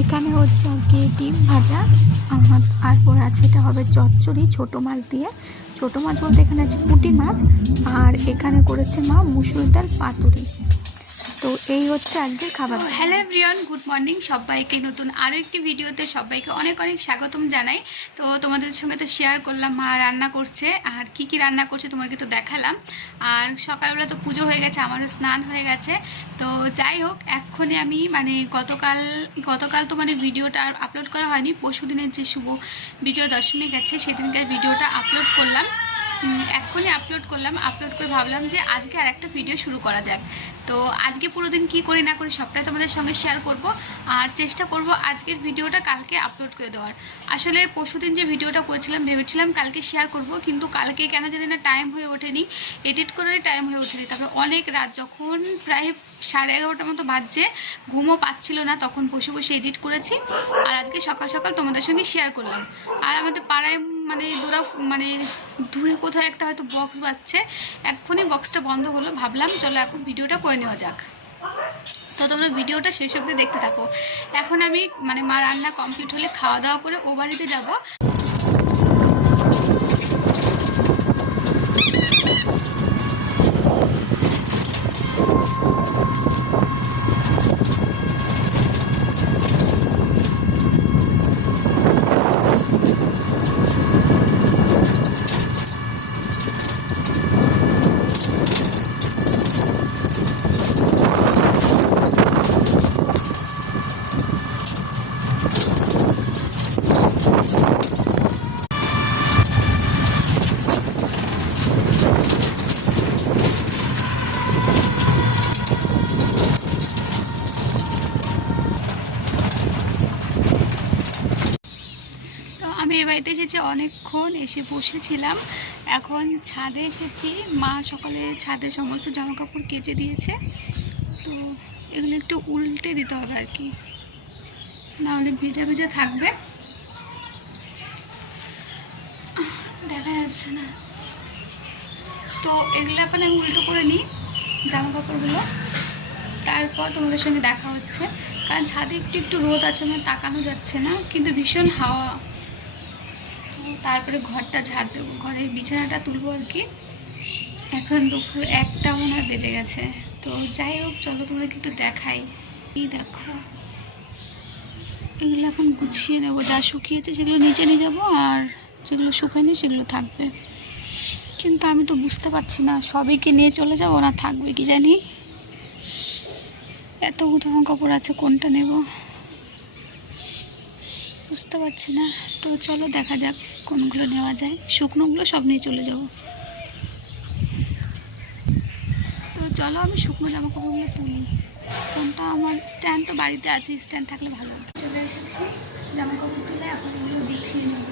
এখানে হচ্ছে আজকে ডিম ভাজা আর পরে আছে এটা হবে চচ্চড়ি ছোটো মাছ দিয়ে। ছোটো মাছ বলতে এখানে আছে পুঁটি মাছ। আর এখানে করেছে মা মুসুর ডাল পাতুরি। তো এই হচ্ছে আজকের খাবার। হ্যালো এভরিওয়ান, গুড মর্নিং সবাইকে। নতুন আরও একটি ভিডিওতে সবাইকে অনেক অনেক স্বাগতম জানাই। তো তোমাদের সঙ্গে তো শেয়ার করলাম মা রান্না করছে, আর কি কি রান্না করছে তোমাকে তো দেখালাম। আর সকালবেলা তো পুজো হয়ে গেছে, আমারও স্নান হয়ে গেছে। তো যাই হোক, এক্ষুনি আমি গতকাল তো ভিডিওটা আর আপলোড করা হয়নি। পরশু দিনের যে শুভ বিজয় দশমী গেছে সেদিনকার ভিডিওটা আপলোড করলাম, এক্ষুনি আপলোড করলাম। আপলোড করে ভাবলাম যে আজকে আর একটা ভিডিও শুরু করা যাক। তো আজকে পুরো দিন কী করি না করি সবটাই তোমাদের সঙ্গে শেয়ার করব, আর চেষ্টা করব আজকের ভিডিওটা কালকে আপলোড করে দেওয়ার। আসলে পরশুদিন যে ভিডিওটা করেছিলাম ভেবেছিলাম কালকে শেয়ার করব, কিন্তু কালকে কেন জানি না টাইম হয়ে ওঠেনি, এডিট করারই টাইম হয়ে ওঠেনি। তারপরে অনেক রাত, যখন প্রায় 11:30টার মতো বাজছে, ঘুমও পাচ্ছিল না, তখন বসে বসে এডিট করেছি। আর আজকে সকাল সকাল তোমাদের সঙ্গে শেয়ার করলাম। আর আমাদের পাড়ায় দূরে কোথাও একটা হয়তো বক্স বাজছে, এক্ষুনি বক্সটা বন্ধ হলো। ভাবলাম চলো এখন ভিডিওটা করে নেওয়া যাক। তো তোমরা ভিডিওটা শেষ অবধি দেখতে থাকো। এখন আমি মা রান্না কমপ্লিট হলে খাওয়া দাওয়া করে ও বাড়িতে যাবো। আমি এ বাড়িতে এসেছি অনেকক্ষণ, এসে বসেছিলাম। এখন ছাদে এসেছি, মা সকালে ছাদে সমস্ত জামা কাপড় কেচে দিয়েছে। তো এগুলো একটু উল্টে দিতে হবে আর কি, নাহলে ভেজা ভেজা থাকবে। দেখা যাচ্ছে না, তো এগুলো এখন আমি উল্টো করে নিই জামা কাপড়গুলো, তারপর তোমাদের সঙ্গে দেখা হচ্ছে। কারণ ছাদে একটু একটু রোদ আছে, তাকানো যাচ্ছে না, কিন্তু ভীষণ হাওয়া। তারপরে ঘরটা ঝাড় দেবো, ঘরের বিছানাটা তুলবো আর কি। এখন দুপুর 1টা মনে হয় বেজে গেছে। তো যাই হোক, চলো তোমাদেরকে একটু দেখাই। এই দেখো, এগুলো এখন গুছিয়ে নেবো, যা শুকিয়েছে সেগুলো নিচে নিয়ে যাবো, আর যেগুলো শুকায়নি সেগুলো থাকবে। কিন্তু আমি তো বুঝতে পারছি না সবইকে নিয়ে চলে যাবো না থাকবে কি জানি। এত জামা কাপড় আছে, কোনটা নেব বুঝতে পারছি না। তো চলো দেখা যাক কোনগুলো নেওয়া যায়, শুকনোগুলো সব নিয়ে চলে যাব। তো চলো আমি শুকনো জামা কাপড়গুলো তুলি। কোনটা আমার স্ট্যান্ড তো বাড়িতে আছে, স্ট্যান্ড থাকলে ভালো হতো। চলে এসেছি, জামা কাপড় তুলে এখন এগুলো গুছিয়ে নেব।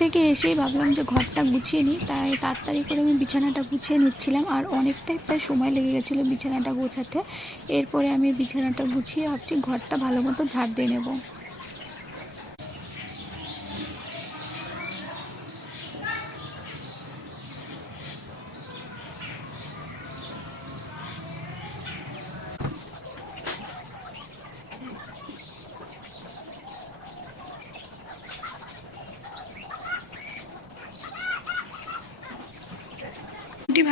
থেকে এসেই ভাবলাম যে ঘরটা গুছিয়ে নিই, তাই তাড়াতাড়ি করে আমি বিছানাটা গুছিয়ে নিচ্ছিলাম। আর অনেকটাই প্রায় সময় লেগে গেছিলো বিছানাটা গোছাতে। এরপরে আমি বিছানাটা গুছিয়ে ভাবছি ঘরটা ভালো মতো ঝাড় দিয়ে নেব।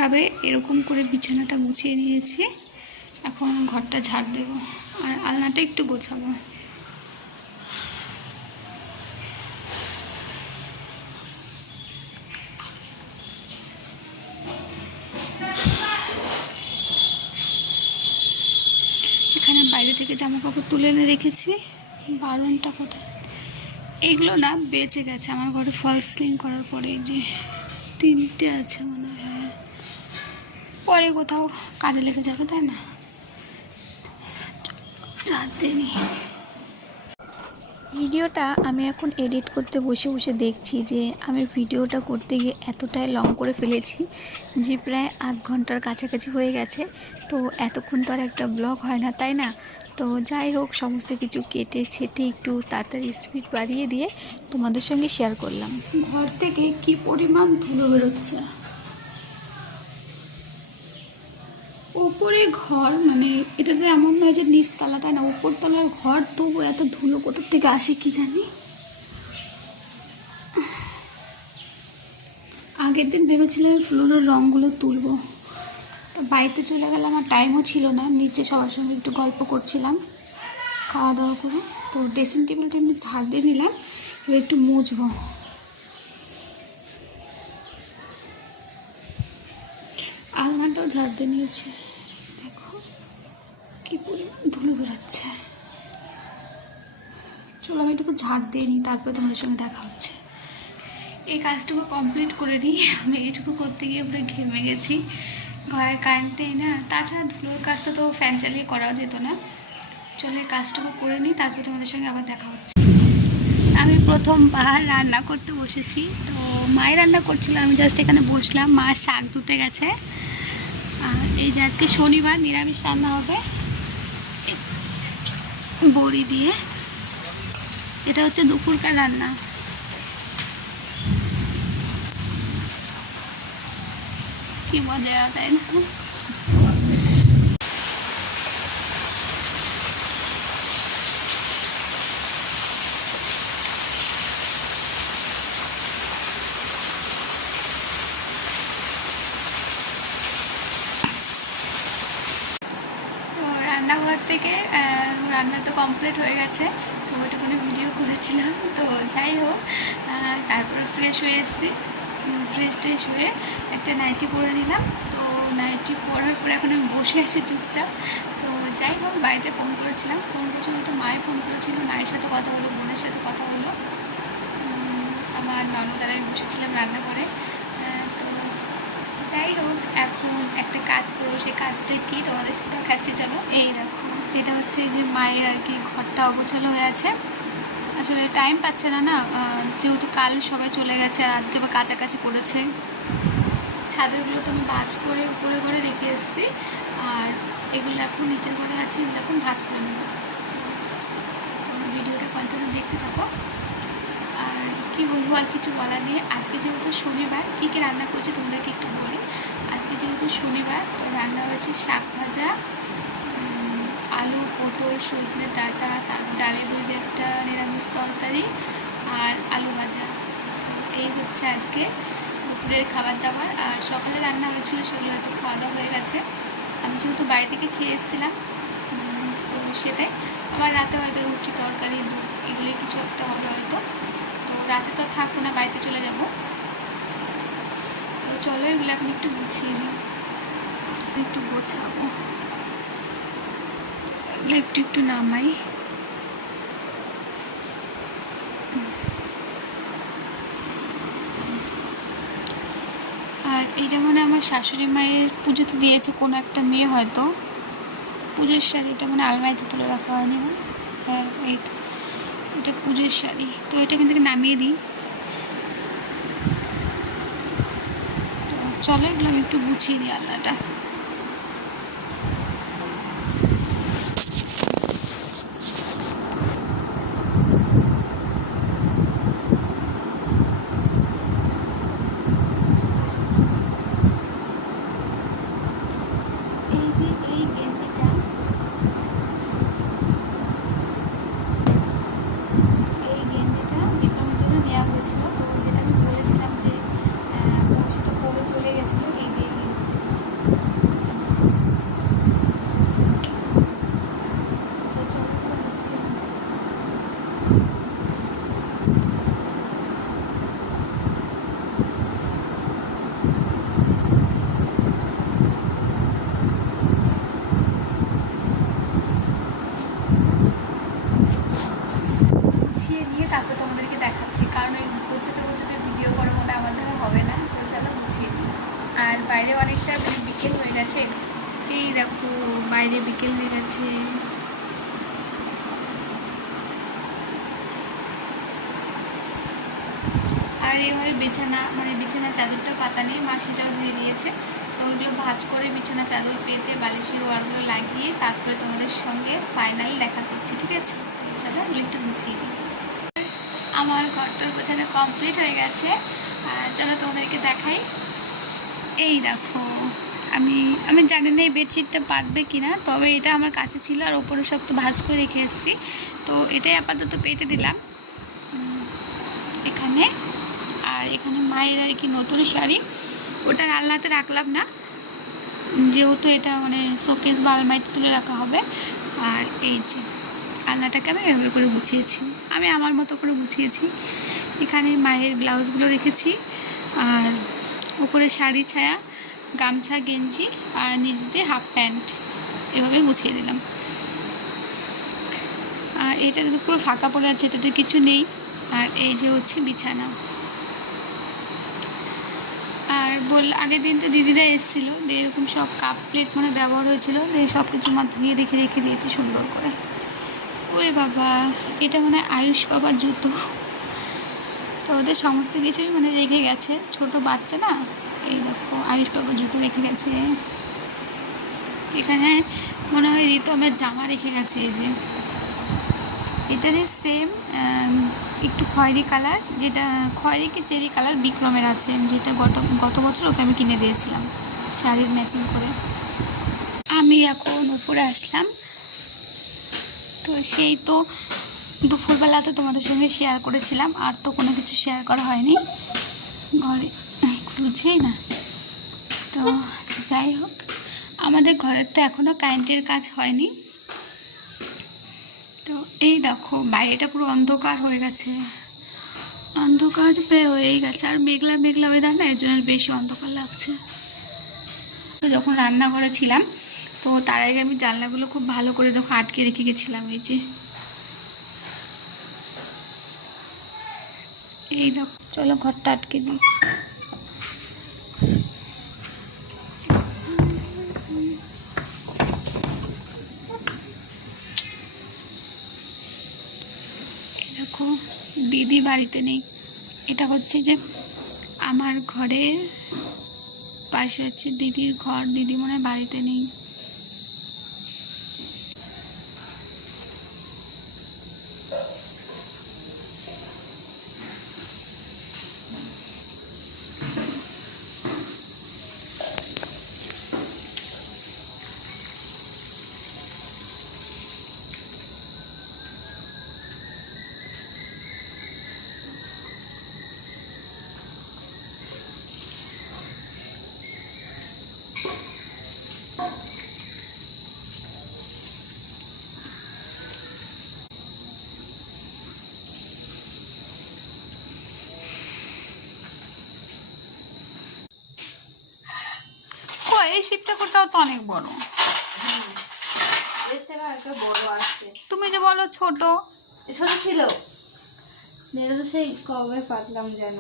ভাবে এরকম করে বিছানাটা গুছিয়ে নিয়েছি, এখন ঘরটা ঝাড় দেব আর আলনাটা একটু গোছাবো। এখানে বাইরে থেকে জামা কাপড় তুলে এনে রেখেছি। বারণটা কোথায়? এগুলো না বেঁচে গেছে আমার ঘরে ফলস সিলিং করার পরে, যে 3টে আছে মনে হয়, পরে কোথাও কাজে লেগে যাবে, তাই না? ঝাড় দিয়ে নিই। ভিডিওটা আমি এখন এডিট করতে বসে বসে দেখছি যে আমি ভিডিওটা করতে গিয়ে এতটাই লং করে ফেলেছি যে প্রায় 8 ঘন্টার কাছাকাছি হয়ে গেছে। তো এতক্ষণ তো আর একটা ব্লগ হয় না, তাই না? তো যাই হোক, সমস্ত কিছু কেটে ছেটে একটু তাড়াতাড়ি স্পিড বাড়িয়ে দিয়ে তোমাদের সঙ্গে শেয়ার করলাম। ঘর থেকে কি পরিমাণ ধুলো বেরোচ্ছে। ওপরে ঘর, মানে এটাতে এমন নয় যে নিচতলা, তাই না, উপরতলার ঘর, তবু এত ধুলো কোথা থেকে আসে কি জানি। আগের দিন ভেবেছিলাম ফ্লোরের রঙগুলো তুলবো, তো বাড়িতে চলে গেলাম, আমার টাইমও ছিল না। নিচে সবার সঙ্গে একটু গল্প করছিলাম খাওয়া দাওয়া করে। তো ড্রেসিং টেবিলটা এমনি ঝাড় দিয়ে নিলাম, এবার একটু মুছবো। আলনাটাও ঝাড় দিয়ে নিয়েছে, দেখো কি পরিমাণ ধুলো বেরোচ্ছে। চলো আমি একটু ঝাড় দিয়ে নিই, তারপরে তোমাদের সঙ্গে দেখা হচ্ছে। এই কাজটুকু কমপ্লিট করে নিই। আমি এইটুকু করতে গিয়ে পুরো ঘেমে গেছি, ঘরে কারেন্টেই না। তাছাড়া ধুলোর কাজটা তো ফ্যান চালিয়ে করাও যেত না। চলো এই কাজটুকু করে নিই, তারপরে তোমাদের সঙ্গে আবার দেখা হচ্ছে। আমি প্রথমবার রান্না করতে বসেছি। তো মায়ের রান্না করছিল, আমি জাস্ট এখানে বসলাম। মা শাক ধুতে গেছে। আর এই যে আজকে শনিবার, নিরামিষ রান্না হবে বড়ি দিয়ে। এটা হচ্ছে দুপুরকার রান্না। কি মজা, তাই না? রান্নাঘর থেকে রান্না তো কমপ্লিট হয়ে গেছে, তো ওইটুকুনি ভিডিও করেছিলাম। তো যাই হোক, তারপর ফ্রেশ হয়ে এসেছি। ফ্রেশ ট্রেশ হয়ে একটা নাইটি পরে নিলাম। তো নাইটি পরার পরে এখন আমি বসে আছি চুপচাপ। তো যাই হোক, বাড়িতে ফোন করেছিলাম, ফোন করেছিল তো মায়ে ফোন করেছিল, মায়ের সাথে কথা হলো, বোনের সাথে কথা হলো। আমার ননদারা আমি বসেছিলাম রান্না করে। তো যাই হোক, এখন একটা কাজ করবো, সেই কাজটা কি তোমাদের দেখাচ্ছি। চলো, এই দেখো, এটা হচ্ছে যে মায়ের আর কি ঘরটা অগোছালো হয়ে আছে। আসলে টাইম পাচ্ছে না না, যেহেতু কাল সবাই চলে গেছে আর আজকে বা কাছাকাছি পড়েছে। ছাদেরগুলো তো আমি ভাঁজ করে উপরে করে রেখে এসেছি, আর এগুলো এখন নিচের ঘরে আছে, এগুলো এখন ভাঁজ করে নেব। ভিডিওটা কন্টিনিউ দেখতে থাকো। আর কি বলবো, আর কিছু বলা নিয়ে, আজকে যেহেতু শনিবার, কী কী রান্না করছি তোমাদেরকে একটু বলি। আজকে যেহেতু শনিবার, তো রান্না হয়েছে শাক ভাজা, আলু পটল সজনে ডাঁটা, তারপর ডালের বইতে একটা নিরামিষ তরকারি, আর আলু ভাজা। এই হচ্ছে আজকে দুপুরের খাবার দাবার। আর সকালে রান্না হয়েছিল, সেগুলো হয়তো খাওয়া দাওয়া হয়ে গেছে। আমি যেহেতু বাড়ি থেকে খেয়ে এসেছিলাম, তো সেটাই। আবার রাতে হয়তো রুটি তরকারি দুধ এগুলি কিছু একটা হবে হয়তো। তো রাতে তো থাকবো না, বাড়িতে চলে যাব। তো চলো এগুলো এখন একটু গুছিয়ে নিই, একটু গোছাবো, এগুলো একটু একটু নামাই। আর এটা মানে আমার শাশুড়ি মায়ের পুজোতে দিয়েছে কোনো একটা মেয়ে, হয়তো পুজোর শাড়ি। এটা মানে আলমারিতে তুলে রাখা হয়নি না। হ্যাঁ, এটা পুজোর শাড়ি। তো এটা কিন্তু নামিয়ে দিই। তো চলো এগুলো আমি একটু গুছিয়ে দিই আলনাটা। এই যে এই গেঞ্জিটা, এই গেঞ্জিটা বিক্রমের জন্য নেওয়া হয়েছিল। তো যেটা আমি বলেছিলাম যে ও সেটা পরে চলে গেছিলো। এই যে এই গেঞ্জিটা, তো চলো পুরো গুছিয়ে নিই। গুছিয়ে নিয়ে তারপর তোমাদেরকে দেখাচ্ছি, কারণ ওই গোছাতে গোছাতে ভিডিও করা মনে আমার দ্বারা হবে না। তো চলো গুছিয়ে নিই। আর বাইরে অনেকটা মানে বিকেল হয়ে গেছে, এই দেখো বাইরে বিকেল হয়ে গেছে। আর আর এবারে বিছানা মানে বিছানা চাদরটা পাতা নেই, মা সেটাও ধুয়ে দিয়েছে। তো ওইগুলো ভাঁজ করে বিছানা চাদর পেতে বালিশের ওয়ারগুলো লাগিয়ে তারপরে তোমাদের সঙ্গে ফাইনাল দেখা করছি, ঠিক আছে? চলো একটু গুছিয়ে দিই। আমার ঘরটার গোছানো কমপ্লিট হয়ে গেছে। আর চলো তোমাদেরকে দেখাই। এই দেখো, আমি আমি জানি না এই বেডশিটটা পাতবে কি না, তবে এটা আমার কাছে ছিল আর ওপরে সব তো ভাঁজ করে রেখে এসেছি। তো এটাই আপাতত পেতে দিলাম এখানে। আর এখানে মায়ের আর কি নতুন শাড়ি, ওটা আলনাতে রাখলাম না যেহেতু এটা মানে শোকেস বা আলমারিতে তুলে রাখা হবে। আর এই যে আলনাটাকে আমি এভাবে করে গুছিয়েছি, আমি আমার মতো করে গুছিয়েছি। এখানে মায়ের ব্লাউজগুলো রেখেছি, আর উপরে শাড়ি ছায়া, গামছা, গেঞ্জি আর নিচ দিয়ে হাফ প্যান্ট এভাবে গুছিয়ে দিলাম। আর এটা তো পুরো ফাঁকা পড়ে আছে, এটাতে কিছু নেই। আর এই যে হচ্ছে বিছানা। আর আগের দিন তো দিদিরা এসেছিলো, দিয়ে এরকম সব কাপ প্লেট মানে ব্যবহার হয়েছিল, দিয়ে সব কিছু মা ধুয়ে দেখে রেখে দিয়েছি সুন্দর করে। ওরে বাবা, এটা মানে আয়ুষ বাবার জুতো। তো ওদের সমস্ত কিছুই মানে রেখে গেছে, ছোট বাচ্চা না। এই দেখো আয়ুষ বাবার জুতো রেখে গেছে। এখানে মনে হয় রিতমের জামা রেখে গেছে। এই যে এটারই সেম একটু খয়েরি কালার, যেটা খয়েরি কি চেরি কালার বিক্রমের আছে, যেটা গত বছর ওকে আমি কিনে দিয়েছিলাম শাড়ির ম্যাচিং করে। আমি এখন উপরে আসলাম, তো সেই তো দুপুরবেলা তো তোমাদের সঙ্গে শেয়ার করেছিলাম, আর তো কোনো কিছু শেয়ার করা হয়নি ঘরে, বুঝেই না। তো যাই হোক, আমাদের ঘরের তো এখনও কারেন্টের কাজ হয়নি। তো এই দেখো বাইরেটা পুরো অন্ধকার হয়ে গেছে, অন্ধকার প্রায় হয়েই গেছে। আর মেঘলা মেঘলা ওয়েদার না, এর জন্য বেশি অন্ধকার লাগছে। তো যখন রান্নাঘরে ছিলাম, তো তার আগে আমি জানলাগুলো খুব ভালো করে দেখো আটকে রেখে গেছিলাম। এই দেখো, চলো ঘরটা আটকে দিই। দেখো দিদি বাড়িতে নেই, এটা হচ্ছে যে আমার ঘরের পাশে হচ্ছে দিদির ঘর, দিদি মনে হয় বাড়িতে নেই। এই শিবঠাকুরটাও তো অনেক বড়, এর থেকে একটা বড় আসছে। তুমি যে বলো ছোট, ছোট ছিল, এটা তো সেই কবে পাতলাম যেন।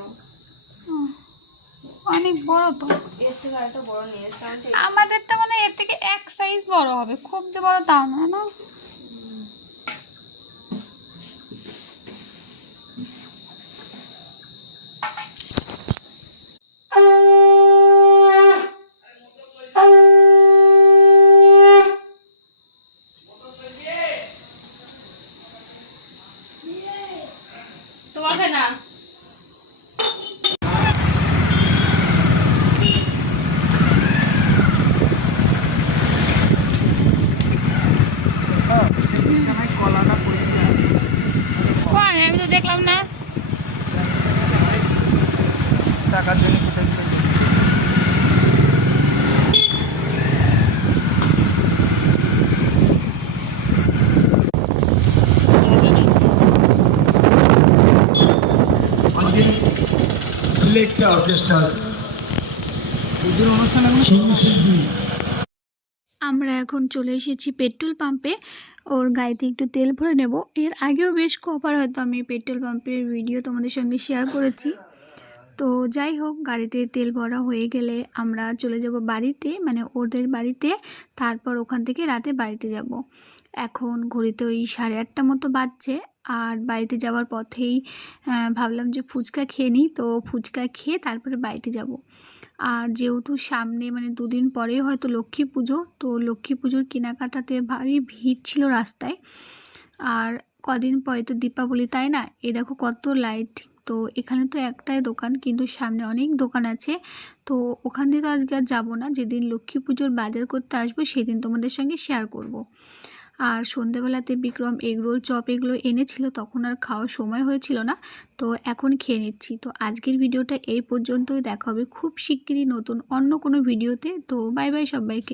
অনেক বড় তো। এর থেকে একটা বড় নিয়ে এসেছিলাম। আমাদেরটা মানে এর থেকে এক সাইজ বড় হবে, খুব যে বড় তাও না। না তোমাকে না আমি তো দেখলাম না। টাকার জন্য সিলেক্ট অর্কেস্ট্রা আমরা এখন চলে এসেছি পেট্রোল পাম্পে, ওর গাড়িতে একটু তেল ভরে নেব। এর আগেও বেশ কবার হয়তো আমি পেট্রোল পাম্পের ভিডিও তোমাদের সঙ্গে শেয়ার করেছি। তো যাই হোক, গাড়িতে তেল ভরা হয়ে গেলে আমরা চলে যাব বাড়িতে, মানে ওদের বাড়িতে। তারপর ওখান থেকে রাতে বাড়িতে যাব। এখন ঘড়িতে ওই 8:30 মতো বাজছে। আর বাড়িতে যাওয়ার পথেই ভাবলাম যে ফুচকা খেয়ে নিই, তো ফুচকা খেয়ে তারপরে বাড়িতে যাব। আর যেহেতু সামনে মানে 2 দিন পরেই হয়তো লক্ষ্মী পুজো, তো লক্ষ্মী পুজোর কেনাকাটাতে ভারী ভিড় ছিল রাস্তায়। আর কদিন পরে তো দীপাবলি, তাই না? এই দেখো কত লাইট। তো এখানে তো একটাই দোকান, কিন্তু সামনে অনেক দোকান আছে। তো ওখান দিয়ে তো আজকে আর যাবো না, যেদিন লক্ষ্মী পুজোর বাজার করতে আসবো সেদিন তোমাদের সঙ্গে শেয়ার করব। আর সন্ধ্যেবেলাতে বিক্রম এগরোল চপ এগুলো এনেছিল, তখন আর খাওয়ার সময় হয়েছিল না, তো এখন খেয়ে নিচ্ছি। তো আজকের ভিডিওটা এই পর্যন্তই, দেখা হবে খুব শিগগিরই নতুন অন্য কোনো ভিডিওতে। তো বাই বাই সবাইকে।